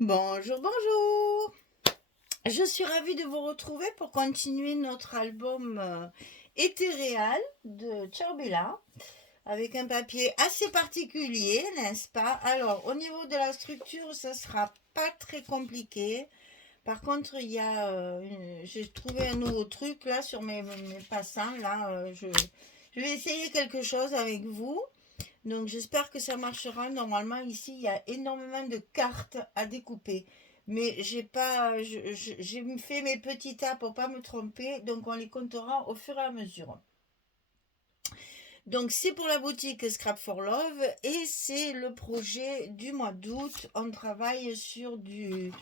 Bonjour, bonjour. Je suis ravie de vous retrouver pour continuer notre album Éthéréal de Ciao avec un papier assez particulier, n'est-ce pas? Alors, au niveau de la structure, ça sera pas très compliqué. Par contre, j'ai trouvé un nouveau truc là sur mes passants. Là, je vais essayer quelque chose avec vous. Donc j'espère que ça marchera. Normalement ici il y a énormément de cartes à découper. Mais j'ai fait mes petits tas pour pas me tromper. Donc on les comptera au fur et à mesure. Donc c'est pour la boutique Scrap for Love et c'est le projet du mois d'août. On travaille sur du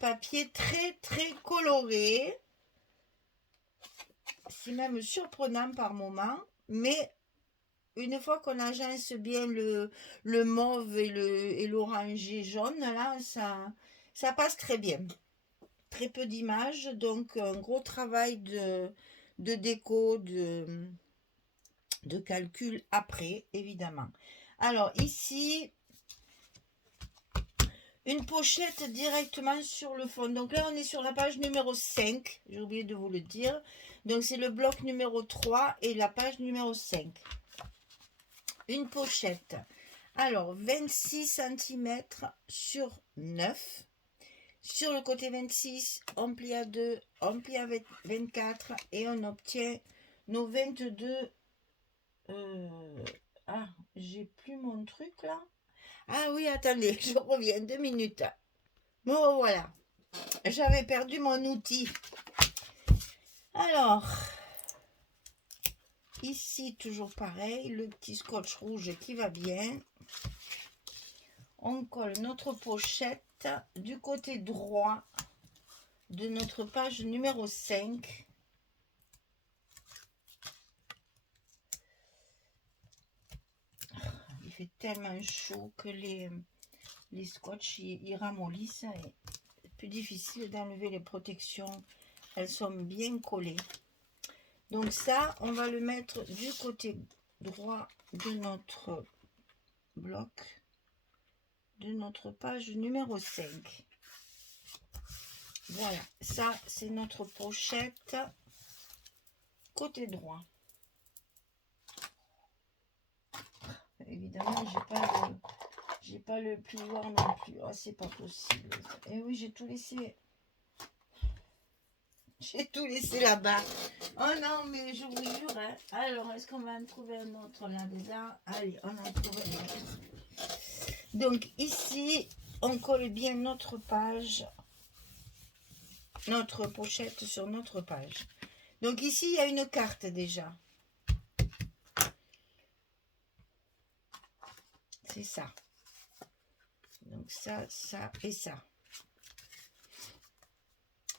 papier très très coloré. C'est même surprenant par moment. Mais une fois qu'on agence bien le mauve et l'orangé jaune, là, ça passe très bien. Très peu d'images, donc un gros travail de déco, de calcul après, évidemment. Alors ici, une pochette directement sur le fond. Donc là, on est sur la page numéro 5, j'ai oublié de vous le dire. Donc c'est le bloc numéro 3 et la page numéro 5. Une pochette. Alors, 26 cm sur 9. Sur le côté 26, on plie à 2, on plie à 24 et on obtient nos 22. Ah, j'ai plus mon truc là. Ah oui, attendez, je reviens 2 minutes. Bon, voilà. J'avais perdu mon outil. Alors, ici, toujours pareil, le petit scotch rouge qui va bien. On colle notre pochette du côté droit de notre page numéro 5. Il fait tellement chaud que les scotch ils ramollissent. C'est plus difficile d'enlever les protections. Elles sont bien collées. Donc ça, on va le mettre du côté droit de notre bloc, de notre page numéro 5. Voilà, ça c'est notre pochette côté droit. Évidemment, j'ai pas le plioir non plus. Oh, c'est pas possible. Et oui, j'ai tout laissé. J'ai tout laissé là-bas. Oh non, mais je vous jure. Hein. Alors, est-ce qu'on va en trouver un autre là-dedans? Allez, on en trouve un autre. Donc ici, on colle bien notre page, notre pochette sur notre page. Donc ici, il y a une carte déjà. C'est ça. Donc ça, ça et ça.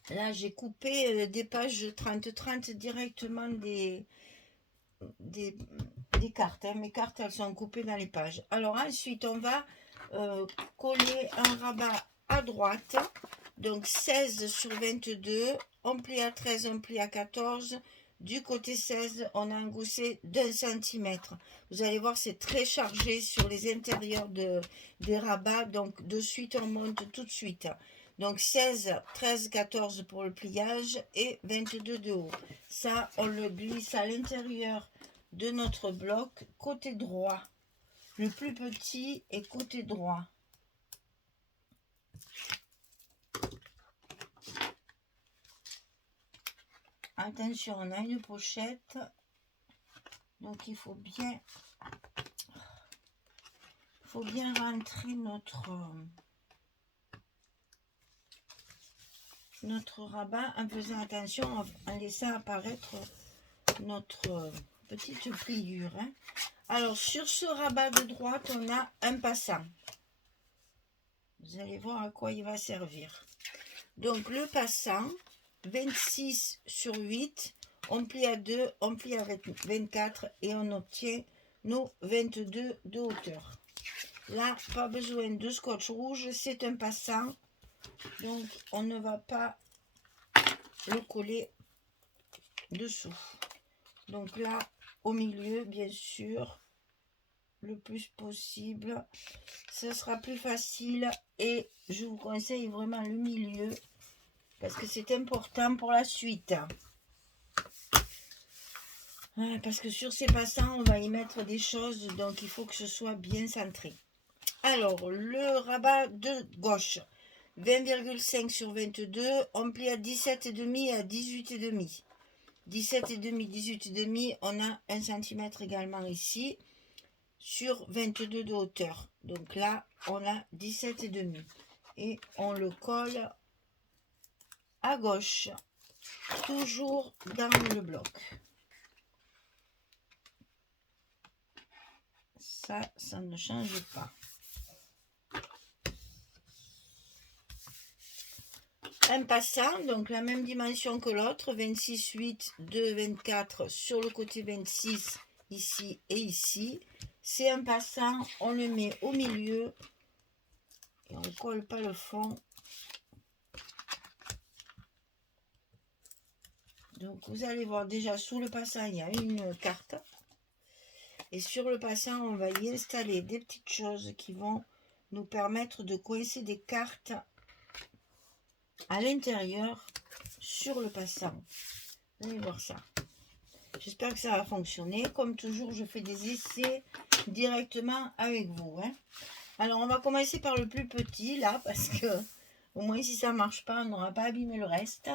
Là, j'ai coupé des pages 30-30 directement des, des cartes. Hein. Mes cartes, elles sont coupées dans les pages. Alors ensuite, on va coller un rabat à droite. Donc 16 sur 22. On plie à 13, on plie à 14. Du côté 16, on a un gousset d'1 cm. Vous allez voir, c'est très chargé sur les intérieurs des rabats. Donc de suite, on monte tout de suite. Donc 16, 13, 14 pour le pliage et 22 de haut. Ça, on le glisse à l'intérieur de notre bloc côté droit. Le plus petit est côté droit. Attention, on a une pochette. Donc il faut bien rentrer notre rabat en faisant attention, en laissant apparaître notre petite pliure. Hein. Alors sur ce rabat de droite, on a un passant. Vous allez voir à quoi il va servir. Donc le passant, 26 sur 8, on plie à 2, on plie à 24 et on obtient nos 22 de hauteur. Là, pas besoin de scotch rouge, c'est un passant, donc on ne va pas le coller dessous. Donc là, au milieu, bien sûr, le plus possible. Ce sera plus facile et je vous conseille vraiment le milieu parce que c'est important pour la suite. Parce que sur ces passants, on va y mettre des choses, donc il faut que ce soit bien centré. Alors, le rabat de gauche, 20,5 sur 22, on plie à 17,5 et à 18,5. 17,5, 18,5, on a 1 cm également ici, sur 22 de hauteur. Donc là, on a 17,5. Et on le colle à gauche, toujours dans le bloc. Ça ne change pas. Un passant, donc la même dimension que l'autre, 26, 8, 2, 24 sur le côté 26, ici et ici. C'est un passant, on le met au milieu et on ne colle pas le fond. Donc vous allez voir déjà sous le passant, il y a une carte. Et sur le passant, on va y installer des petites choses qui vont nous permettre de coincer des cartes à l'intérieur sur le passant. Vous allez voir ça. J'espère que ça va fonctionner. Comme toujours, je fais des essais directement avec vous. Alors, on va commencer par le plus petit, là, parce que au moins, si ça ne marche pas, on n'aura pas abîmé le reste.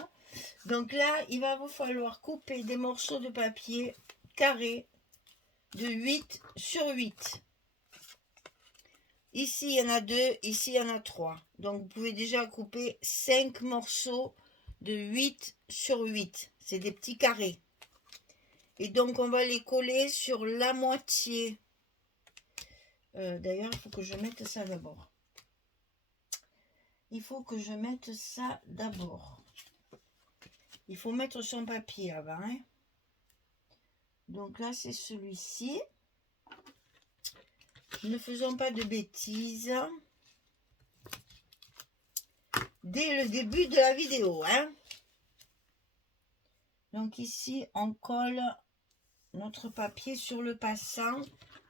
Donc là, il va vous falloir couper des morceaux de papier carrés de 8 sur 8. Ici, il y en a 2, ici, il y en a 3. Donc, vous pouvez déjà couper 5 morceaux de 8 sur 8. C'est des petits carrés. Et donc, on va les coller sur la moitié. D'ailleurs, il faut que je mette ça d'abord. Il faut que je mette ça d'abord. Il faut mettre son papier avant. Donc là, c'est celui-ci. Ne faisons pas de bêtises. Dès le début de la vidéo. Donc ici, on colle notre papier sur le passant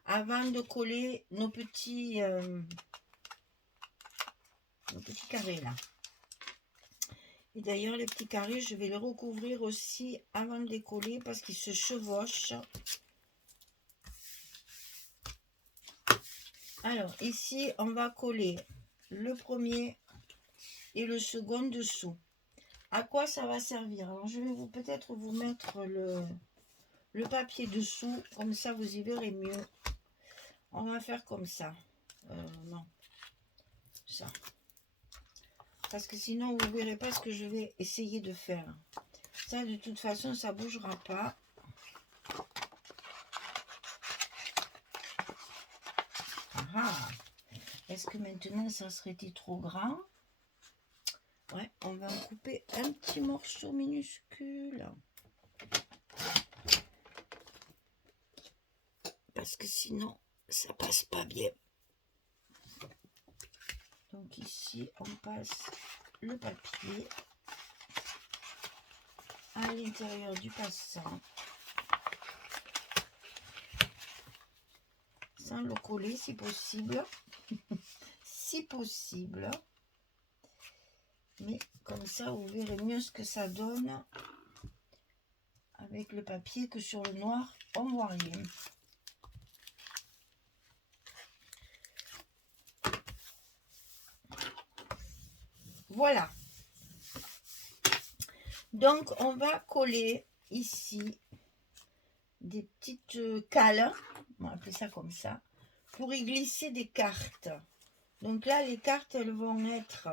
avant de coller nos petits carrés là. Et d'ailleurs, les petits carrés, je vais les recouvrir aussi avant de les coller parce qu'ils se chevauchent. Alors, ici, on va coller le premier et le second dessous. À quoi ça va servir? Alors, je vais peut-être vous mettre le papier dessous, comme ça vous y verrez mieux. On va faire comme ça. Non, ça. Parce que sinon, vous ne verrez pas ce que je vais essayer de faire. Ça, de toute façon, ça ne bougera pas. Ah, est-ce que maintenant, ça serait-il trop grand? Ouais, on va en couper un petit morceau minuscule. Parce que sinon, ça passe pas bien. Donc ici, on passe le papier à l'intérieur du passant. Sans le coller si possible. Si possible. Mais comme ça, vous verrez mieux ce que ça donne avec le papier que sur le noir, on ne voit rien. Voilà. Donc, on va coller ici des petites cales, on va appeler ça comme ça, pour y glisser des cartes. Donc là, les cartes, elles vont être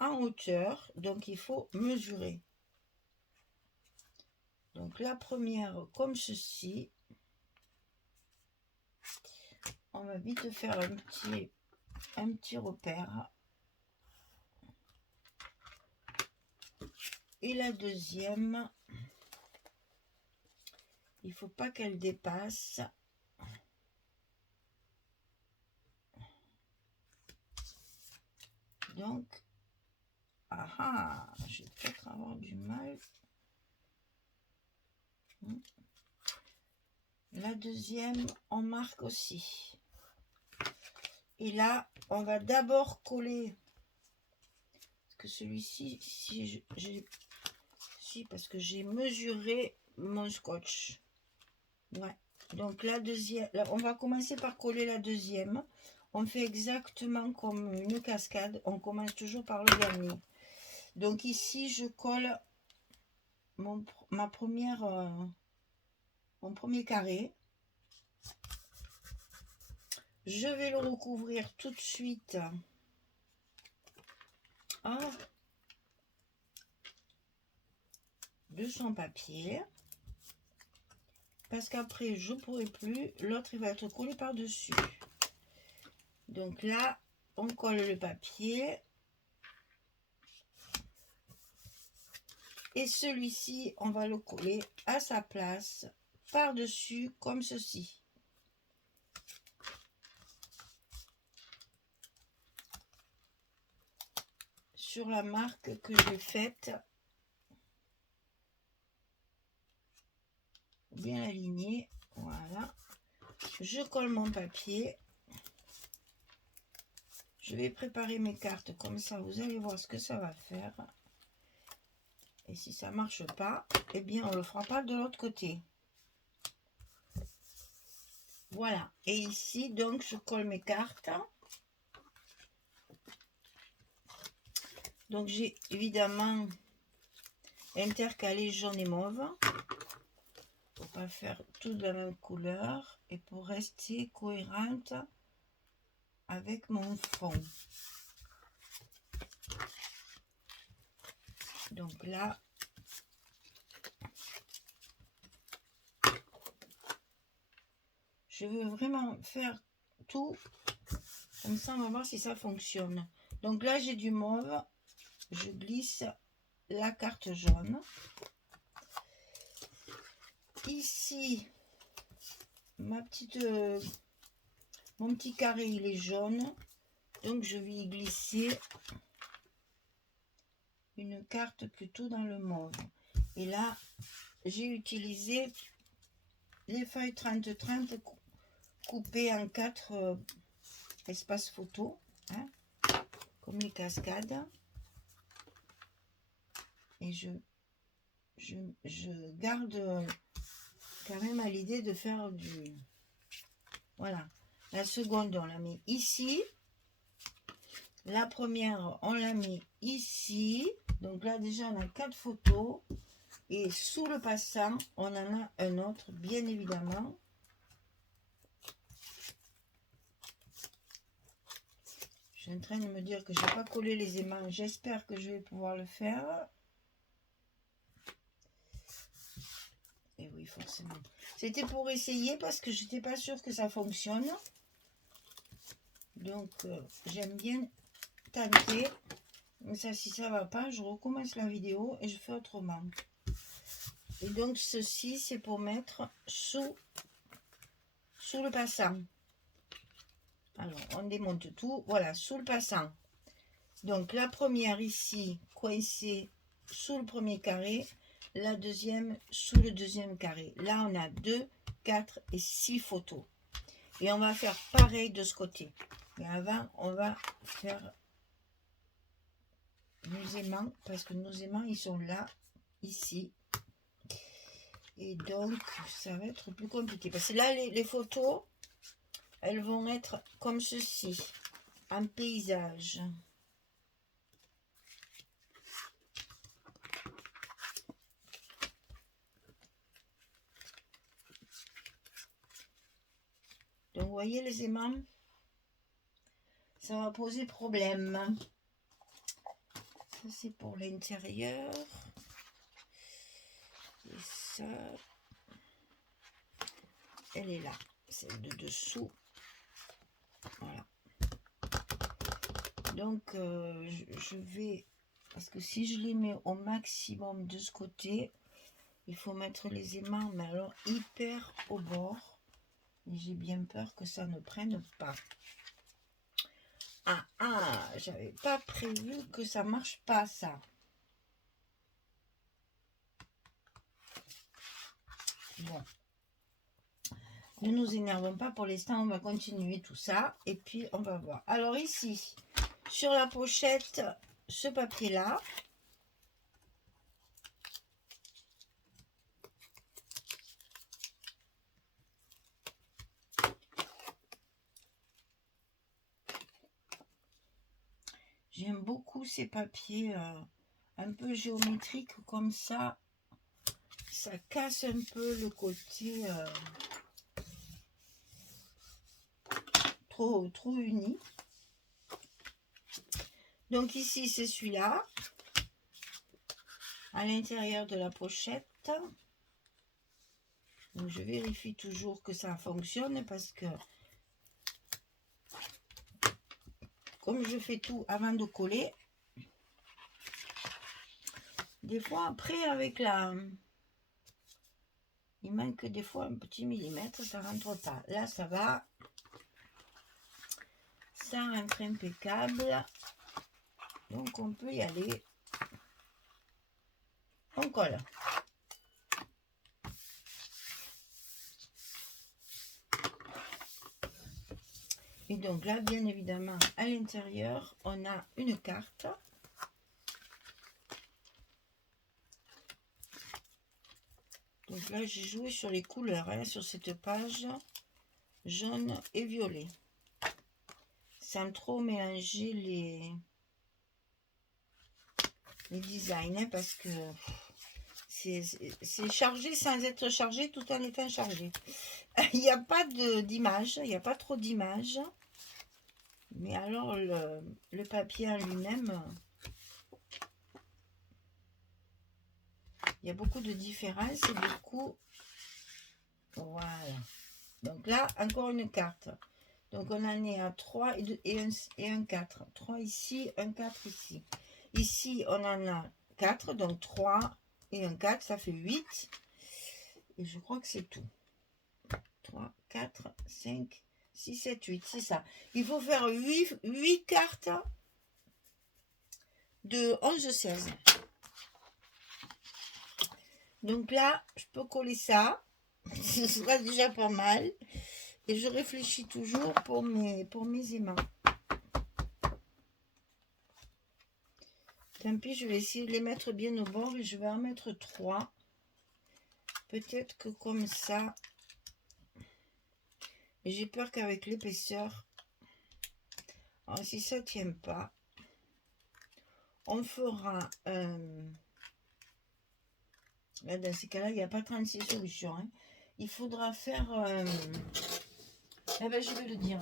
en hauteur, donc il faut mesurer. Donc la première, comme ceci. On va vite faire un petit repère. Et la deuxième, il ne faut pas qu'elle dépasse. Donc, je vais peut-être avoir du mal. La deuxième, on marque aussi. Et là, on va d'abord coller. Parce que celui-ci, si, parce que j'ai mesuré mon scotch. Ouais. Donc la deuxième, là, on va commencer par coller la deuxième. On fait exactement comme une cascade. On commence toujours par le dernier. Donc ici, je colle mon premier carré. Je vais le recouvrir tout de suite de son papier. Parce qu'après, je ne pourrai plus. L'autre, il va être collé par-dessus. Donc là, on colle le papier. Et celui-ci, on va le coller à sa place, par-dessus, comme ceci. Sur la marque que j'ai faite. Bien aligné. Voilà. Je colle mon papier. Je vais préparer mes cartes comme ça, vous allez voir ce que ça va faire. Et si ça ne marche pas, eh bien on ne le fera pas de l'autre côté. Voilà. Et ici, donc, je colle mes cartes. Donc, j'ai évidemment intercalé jaune et mauve. Pour pas faire tout de la même couleur. Et pour rester cohérente avec mon fond. Donc là, je veux vraiment faire tout. Comme ça, on va voir si ça fonctionne. Donc là, j'ai du mauve. Je glisse la carte jaune. Ici, mon petit carré, il est jaune. Donc, je vais y glisser une carte plutôt dans le mauve. Et là, j'ai utilisé les feuilles 30-30 coupées en 4 espaces photo, hein, comme les cascades. Et je garde quand même à l'idée de faire du... Voilà. La seconde, on la met ici. La première, on la met ici. Donc là, déjà, on a 4 photos. Et sous le passant, on en a un autre, bien évidemment. Je suis en train de me dire que je n'ai pas collé les aimants. J'espère que je vais pouvoir le faire. Et oui, forcément. C'était pour essayer parce que je n'étais pas sûre que ça fonctionne. Donc, j'aime bien tenter. Mais ça, si ça ne va pas, je recommence la vidéo et je fais autrement. Et donc, ceci, c'est pour mettre sous le passant. Alors, on démonte tout. Voilà, sous le passant. Donc, la première ici, coincée sous le premier carré. La deuxième sous le deuxième carré. Là, on a 2, 4 et 6 photos. Et on va faire pareil de ce côté. Mais avant, on va faire nos aimants. Parce que nos aimants, ils sont là, ici. Et donc, ça va être plus compliqué. Parce que là, les photos, elles vont être comme ceci. En paysage. Donc, vous voyez les aimants, ça va poser problème. Ça, c'est pour l'intérieur. Et ça, elle est là. Celle de dessous. Voilà. Donc, je vais... Parce que si je les mets au maximum de ce côté, il faut mettre les aimants, mais alors hyper au bord. Et j'ai bien peur que ça ne prenne pas. Ah, j'avais pas prévu que ça marche pas, ça. Bon. Ne nous énervons pas pour l'instant, on va continuer tout ça et puis on va voir. Alors ici, sur la pochette, ce papier-là, j'aime beaucoup ces papiers un peu géométriques comme ça. Ça casse un peu le côté trop uni. Donc ici, c'est celui-là. À l'intérieur de la pochette. Donc je vérifie toujours que ça fonctionne parce que comme je fais tout avant de coller, des fois après avec la... Il manque des fois un petit millimètre, ça rentre pas. Là ça va. Ça rentre impeccable. Donc on peut y aller. On colle. Et donc là, bien évidemment, à l'intérieur, on a une carte. Donc là, j'ai joué sur les couleurs, hein, sur cette page, jaune et violet. Sans trop mélanger les designs, hein, parce que c'est chargé sans être chargé tout en étant chargé. Il n'y a pas d'image, il n'y a pas trop d'images. Mais alors, le papier en lui-même, il y a beaucoup de différences et beaucoup... Voilà. Donc là, encore une carte. Donc on en est à 3 et un 4. 3 ici, un 4 ici. Ici, on en a 4, donc 3 et un 4, ça fait 8. Et je crois que c'est tout. 3, 4, 5, 6, 7, 8, c'est ça. Il faut faire 8 cartes de 11, 16. Donc là, je peux coller ça. Ce sera déjà pas mal. Et je réfléchis toujours pour mes aimants. Tant pis, je vais essayer de les mettre bien au bord et je vais en mettre 3. Peut-être que comme ça, j'ai peur qu'avec l'épaisseur, si ça ne tient pas, on fera... là, dans ces cas-là, il n'y a pas 36 solutions. Hein. Il faudra faire... eh ben, je vais le dire.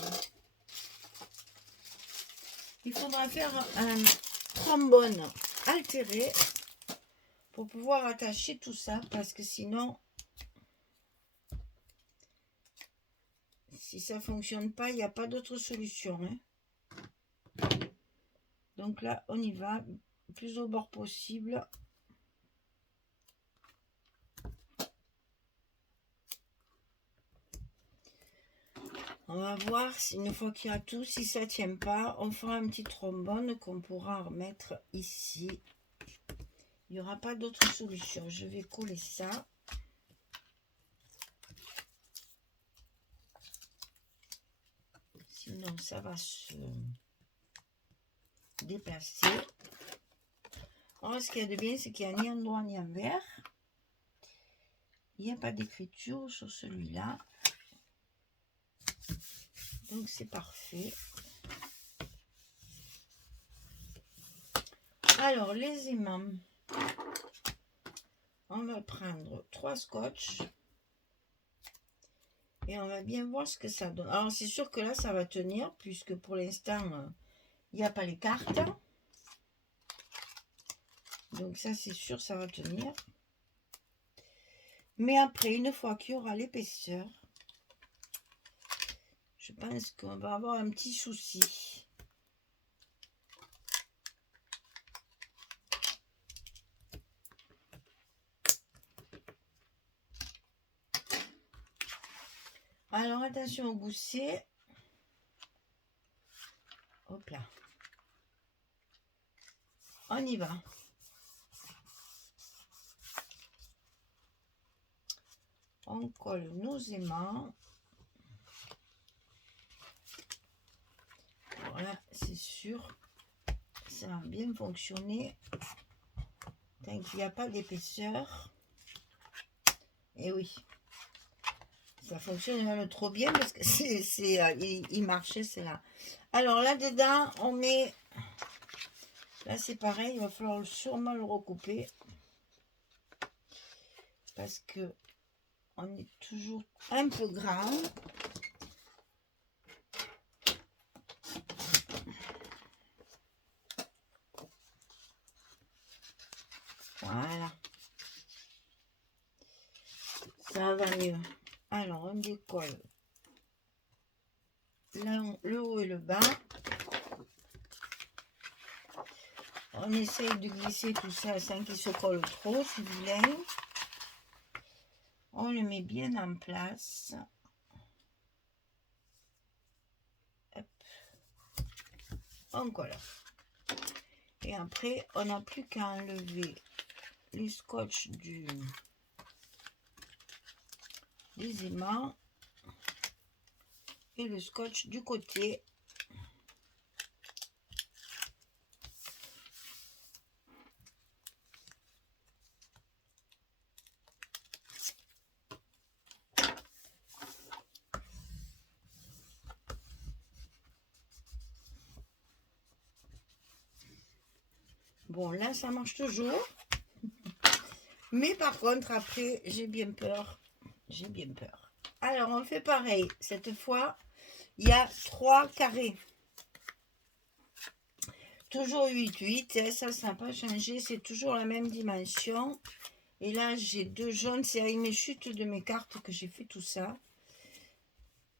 Il faudra faire un trombone altéré pour pouvoir attacher tout ça, parce que sinon, si ça fonctionne pas, il n'y a pas d'autre solution. Hein. Donc là, on y va, plus au bord possible. On va voir si une fois qu'il y a tout, si ça tient pas, on fera un petit trombone qu'on pourra remettre ici. Il n'y aura pas d'autre solution. Je vais coller ça. Sinon, ça va se déplacer. Alors, ce qu'il y a de bien, c'est qu'il n'y a ni en droit ni en vert. Il n'y a pas d'écriture sur celui-là. Donc, c'est parfait. Alors, les aimants. On va prendre 3 scotch. Et on va bien voir ce que ça donne. Alors, c'est sûr que là, ça va tenir, puisque pour l'instant, il n'y a pas les cartes. Donc, ça, c'est sûr, ça va tenir. Mais après, une fois qu'il y aura l'épaisseur, je pense qu'on va avoir un petit souci. Alors, attention au gousset. Hop là. On y va. On colle nos aimants. sûr, ça a bien fonctionné. Tant qu'il n'y a pas d'épaisseur. Et oui, ça fonctionne même trop bien parce que il marchait, c'est là. Alors là-dedans, on met... Là, c'est pareil, il va falloir sûrement le recouper. Parce que on est toujours un peu grand. Voilà. Ça va mieux. Alors, on décolle le haut et le bas. On essaye de glisser tout ça sans qu'il se colle trop, c'est vilain. On le met bien en place. Hop. On colle. Et après, on n'a plus qu'à enlever le scotch des aimants et le scotch du côté. Bon, là, ça marche toujours. Mais par contre, après, j'ai bien peur. J'ai bien peur. Alors, on fait pareil. Cette fois, il y a 3 carrés. Toujours 8, ça n'a pas changé. C'est toujours la même dimension. Et là, j'ai 2 jaunes. C'est avec mes chutes de mes cartes que j'ai fait tout ça.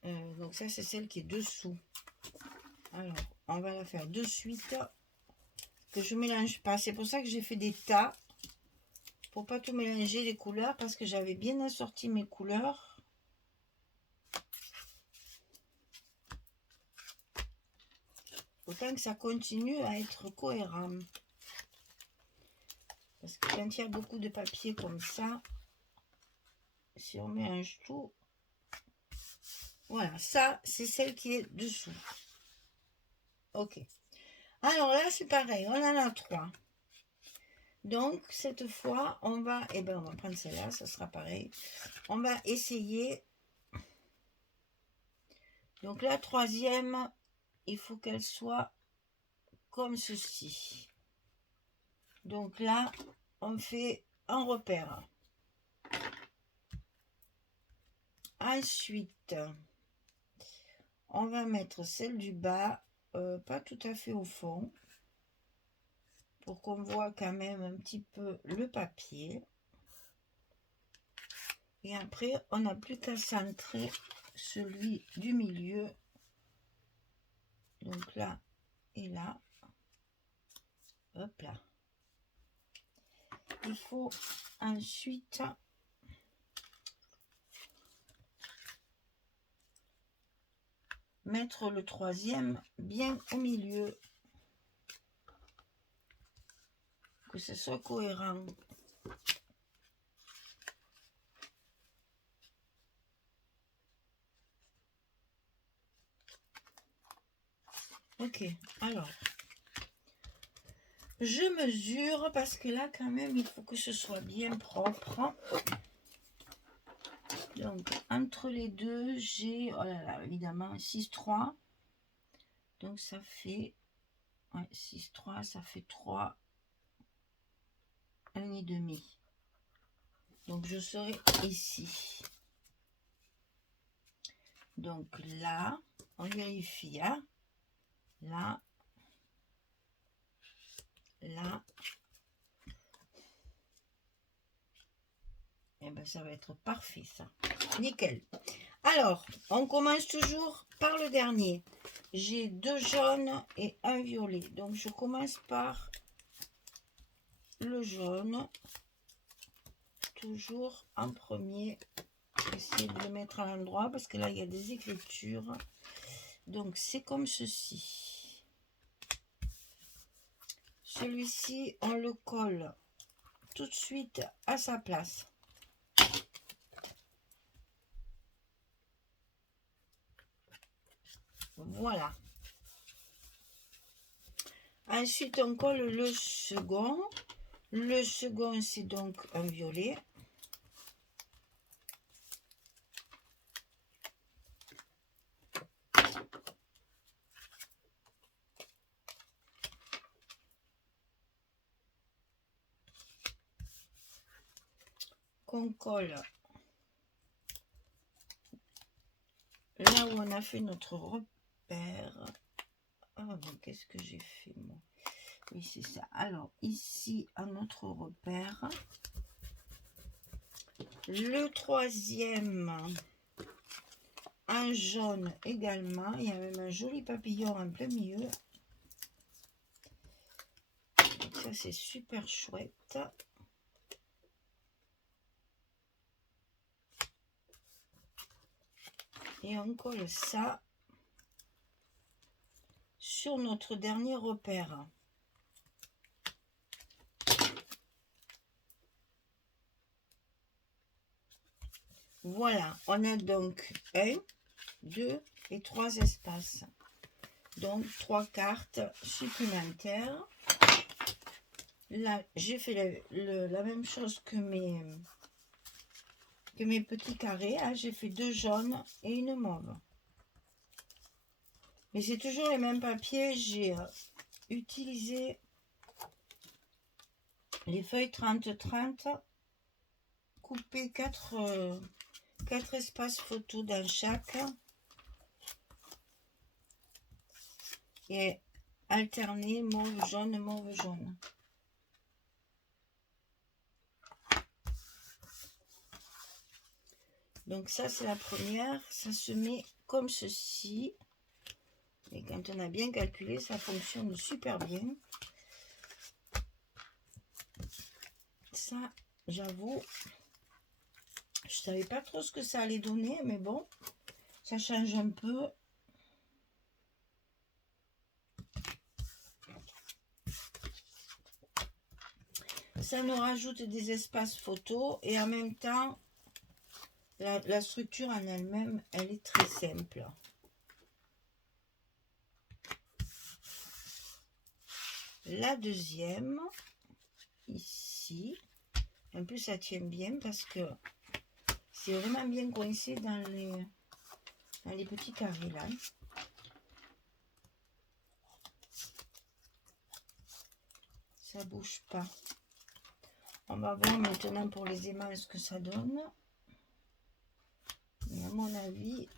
Donc ça, c'est celle qui est dessous. Alors, on va la faire de suite. Que je mélange pas. C'est pour ça que j'ai fait des tas. Pour pas tout mélanger les couleurs. Parce que j'avais bien assorti mes couleurs. Autant que ça continue à être cohérent. Parce que quand il y a beaucoup de papier comme ça, si on mélange tout, voilà, ça, c'est celle qui est dessous. Ok. Alors là, c'est pareil, on en a 3. Donc, cette fois, on va prendre celle-là, ça sera pareil. On va essayer. Donc, la 3e, il faut qu'elle soit comme ceci. Donc là, on fait un repère. Ensuite, on va mettre celle du bas, pas tout à fait au fond, pour qu'on voit quand même un petit peu le papier. Et après, on n'a plus qu'à centrer celui du milieu. Donc là et là. Hop là. Il faut ensuite mettre le 3e bien au milieu. Que ce soit cohérent. Ok, alors, je mesure parce que là, quand même, il faut que ce soit bien propre. Donc, entre les deux, j'ai, oh là là, évidemment, 6,3. Donc, ça fait, ouais, 6,3, ça fait 3, 1,5. Donc, je serai ici. Donc, là, on vérifie, hein. Là, là, et ben ça va être parfait ça, nickel. Alors, on commence toujours par le dernier. J'ai 2 jaunes et un violet, donc je commence par le jaune, toujours en premier. Essayer de le mettre à l'endroit parce que là il y a des écritures. Donc c'est comme ceci. Celui-ci, on le colle tout de suite à sa place. Voilà. Ensuite, on colle le second. Le second, c'est donc un violet. Qu'on colle là où on a fait notre repère. Ah, bon, qu'est-ce que j'ai fait moi? Oui, c'est ça. Alors, ici, à notre repère, le troisième, un jaune également. Il y a même un joli papillon en plein milieu. Donc ça, c'est super chouette. Et on colle ça sur notre dernier repère. Voilà, on a donc 1, 2 et 3 espaces. Donc 3 cartes supplémentaires. Là, j'ai fait la même chose que mes petits carrés. Hein. J'ai fait 2 jaunes et une mauve. Mais c'est toujours les mêmes papiers. J'ai utilisé les feuilles 30-30, coupé 4 espaces photos dans chaque et alterner mauve jaune mauve jaune. Donc ça c'est la première, ça se met comme ceci et quand on a bien calculé ça fonctionne super bien. Ça j'avoue je savais pas trop ce que ça allait donner mais bon ça change un peu. Ça nous rajoute des espaces photos et en même temps la structure en elle-même elle est très simple. La deuxième ici en plus ça tient bien parce que c'est vraiment bien coincé dans les petits carrés là. Ça bouge pas. On va voir maintenant pour les aimants ce que ça donne. Mais à mon avis,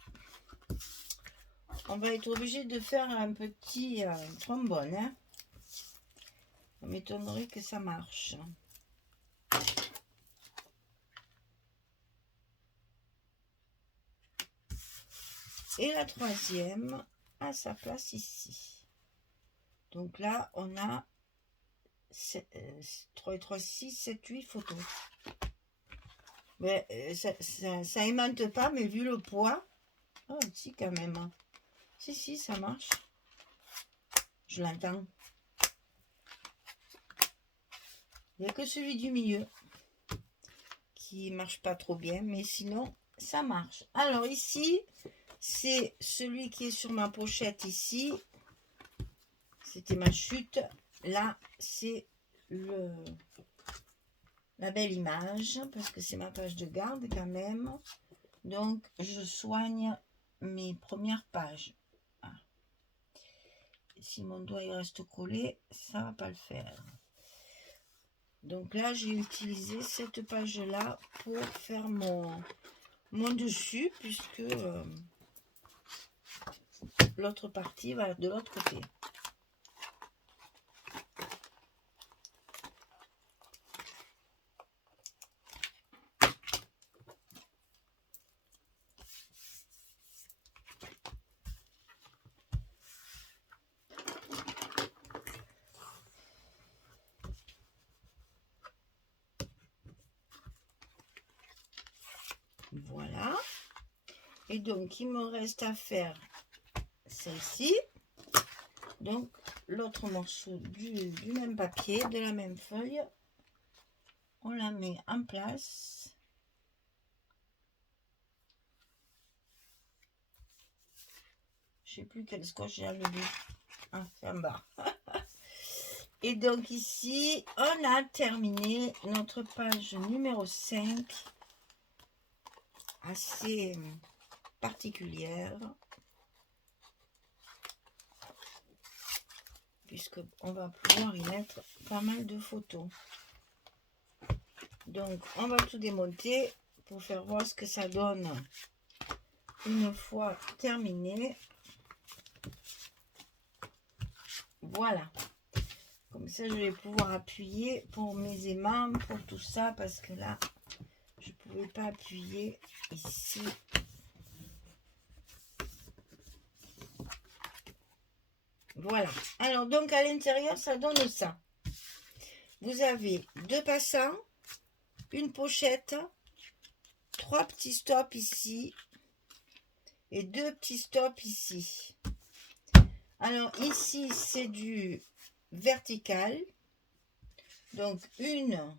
on va être obligé de faire un petit trombone. Hein. Ça m'étonnerait que ça marche. Et la troisième à sa place ici. Donc là, on a 3 et 3, 6, 7, 8 photos. Mais ça aimante pas, mais vu le poids, oh, si quand même. Si, ça marche. Je l'entends. Il n'y a que celui du milieu qui marche pas trop bien, mais sinon, ça marche. Alors ici, c'est celui qui est sur ma pochette ici. C'était ma chute. Là, c'est la belle image, parce que c'est ma page de garde quand même. Donc, je soigne mes premières pages. Ah. Si mon doigt il reste collé, ça va pas le faire. Donc là, j'ai utilisé cette page-là pour faire mon dessus, puisque l'autre partie va de l'autre côté. Voilà. Et donc, il me reste à faire celle-ci. Donc, l'autre morceau du même papier, de la même feuille. On la met en place. Je sais plus quel scotch j'ai enlevé. Ah, c'est en bas. Et donc ici, on a terminé notre page numéro 5, assez particulière, puisqu'on va pouvoir y mettre pas mal de photos. Donc, on va tout démonter pour faire voir ce que ça donne une fois terminé. Voilà. Comme ça, je vais pouvoir appuyer pour mes aimants, pour tout ça, parce que là, je ne pouvais pas appuyer ici. Voilà. Alors, donc, à l'intérieur, ça donne ça. Vous avez 2 passants, une pochette, 3 petits stops ici et 2 petits stops ici. Alors, ici, c'est du vertical. Donc, 1,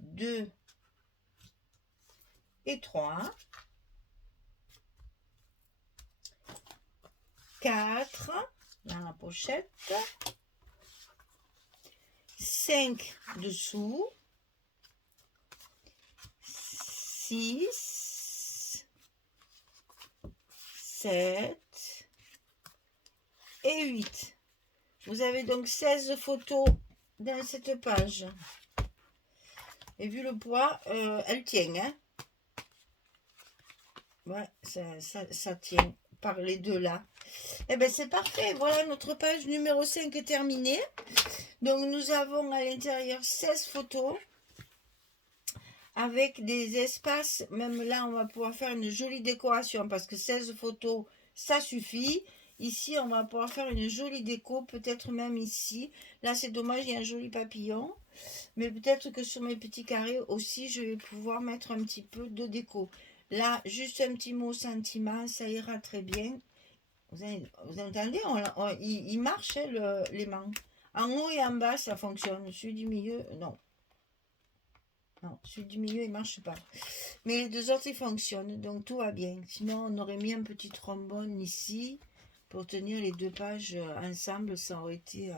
2 et 3. 4 dans la pochette. 5 dessous. 6, 7 et 8. Vous avez donc 16 photos dans cette page. Et vu le poids, elle tient. Hein, ouais, ça tient par les deux là. Et bien c'est parfait. Voilà, notre page numéro 5 est terminée. Donc nous avons à l'intérieur 16 photos. Avec des espaces, même là on va pouvoir faire une jolie décoration parce que 16 photos ça suffit. Ici on va pouvoir faire une jolie déco, peut-être même ici. Là c'est dommage, il y a un joli papillon, mais peut-être que sur mes petits carrés aussi je vais pouvoir mettre un petit peu de déco. Là juste un petit mot sentiment, ça ira très bien. Vous entendez, il marche hein, l'aimant. En haut et en bas ça fonctionne, celui du milieu non. Non, celui du milieu, il ne marche pas. Mais les 2 autres, ils fonctionnent. Donc, tout va bien. Sinon, on aurait mis un petit trombone ici pour tenir les 2 pages ensemble. Ça aurait été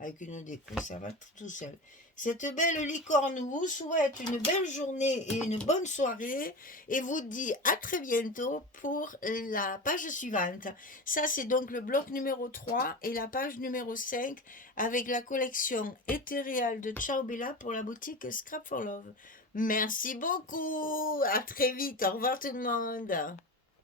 avec une déco. Ça va tout seul. Cette belle licorne vous souhaite une belle journée et une bonne soirée. Et vous dit à très bientôt pour la page suivante. Ça, c'est donc le bloc numéro 3 et la page numéro 5 avec la collection Ethereal de Ciao Bella pour la boutique Scrap for Love. Merci beaucoup. À très vite. Au revoir tout le monde.